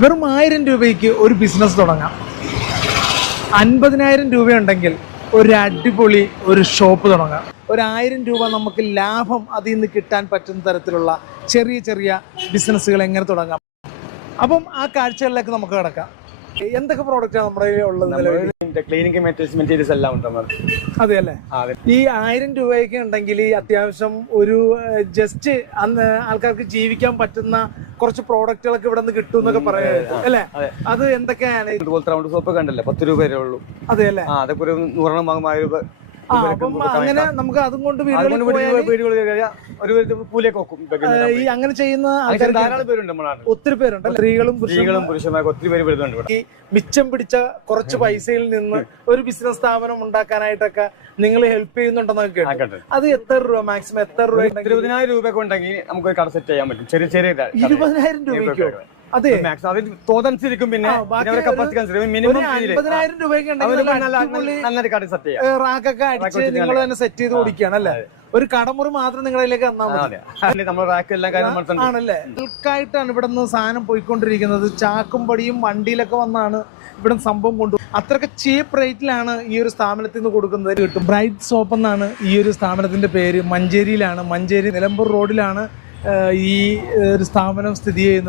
വെറും ആയിരം രൂപയ്ക്ക് ഒരു ബിസിനസ് തുടങ്ങാം. അൻപതിനായിരം രൂപയുണ്ടെങ്കിൽ ഒരു അടിപൊളി ഒരു ഷോപ്പ് തുടങ്ങാം. ഒരു ആയിരം രൂപ നമുക്ക് ലാഭം അതിൽ നിന്ന് കിട്ടാൻ പറ്റുന്ന തരത്തിലുള്ള ചെറിയ ചെറിയ ബിസിനസ്സുകൾ എങ്ങനെ തുടങ്ങാം? അപ്പം ആ കാഴ്ചകളിലേക്ക് നമുക്ക് കിടക്കാം. എന്തൊക്കെ പ്രോഡക്റ്റാണ് നമ്മുടെ ഉള്ളത്? ക്ലീനിങ് മെറ്റീരിയൽസ് എല്ലാം ഉണ്ട് അതെ. അല്ലേ ഈ ആയിരം രൂപയൊക്കെ ഉണ്ടെങ്കിൽ അത്യാവശ്യം ഒരു ജസ്റ്റ് അന്ന് ആൾക്കാർക്ക് ജീവിക്കാൻ പറ്റുന്ന കുറച്ച് പ്രോഡക്റ്റുകളൊക്കെ ഇവിടെ നിന്ന് കിട്ടും എന്നൊക്കെ പറയുന്നത് അല്ലേ? അതെ. എന്തൊക്കെയാണ്? ഇതുപോലത്തെ റൗണ്ട് സോപ്പ് കണ്ടല്ലേ പത്ത് രൂപ വരെ ഉള്ളൂ. അതെ അല്ലേ അതൊക്കെ ഒരു നൂറെണ്ണം വാങ്ങുമ്പോൾ അങ്ങനെ നമുക്ക് അതും കൊണ്ട് ഈ അങ്ങനെ ചെയ്യുന്ന ഒത്തിരി പേരുണ്ട് സ്ത്രീകളും സ്ത്രീകളും പുരുഷന്മാരും ഒത്തിരി പേര് വരുന്നുണ്ട് ഈ മിച്ചം പിടിച്ച കുറച്ച് പൈസയിൽ നിന്ന് ഒരു ബിസിനസ് സ്ഥാപനം ഉണ്ടാക്കാനായിട്ടൊക്കെ നിങ്ങൾ ഹെൽപ്പ് ചെയ്യുന്നുണ്ടെന്നൊക്കെ കേട്ടു. അത് എത്ര രൂപ മാക്സിമം? എത്ര രൂപ ഇരുപതിനായിരം രൂപ ഉണ്ടെങ്കിൽ നമുക്ക് കട സെറ്റ് ചെയ്യാൻ പറ്റും. ചെറിയ ചെറിയ. ഇരുപതിനായിരം രൂപയ്ക്കോ? അതെ. മാക്സ് അതിൽ തോതനുസരിക്കും പിന്നെ കപ്പാസിറ്റി മിനിമം രൂപയ്ക്ക് റാക്കൊക്കെ അടിച്ച് നിങ്ങൾ തന്നെ സെറ്റ് ചെയ്ത് കൊടുക്കുകയാണ് അല്ലേ? ഒരു കടമുറി മാത്രം നിങ്ങളിലേക്ക് തന്നാൽ ആണല്ലേ? ബൾക്കായിട്ടാണ് ഇവിടെ നിന്ന് സാധനം പോയിക്കൊണ്ടിരിക്കുന്നത്. ചാക്കും പടിയും വണ്ടിയിലൊക്കെ വന്നാണ് ഇവിടെ സംഭവം കൊണ്ടു അത്രയ്ക്ക് ചീപ്പ് റേറ്റിലാണ് ഈ ഒരു സ്ഥാപനത്തിൽ നിന്ന് കൊടുക്കുന്നത് കിട്ടും. ബ്രൈറ്റ് സോപ്പ് എന്നാണ് ഈ ഒരു സ്ഥാപനത്തിന്റെ പേര്. മഞ്ചേരിയിലാണ്. മഞ്ചേരി നിലമ്പൂർ റോഡിലാണ് ഈ ഒരു സ്ഥാപനം സ്ഥിതി ചെയ്യുന്നത്.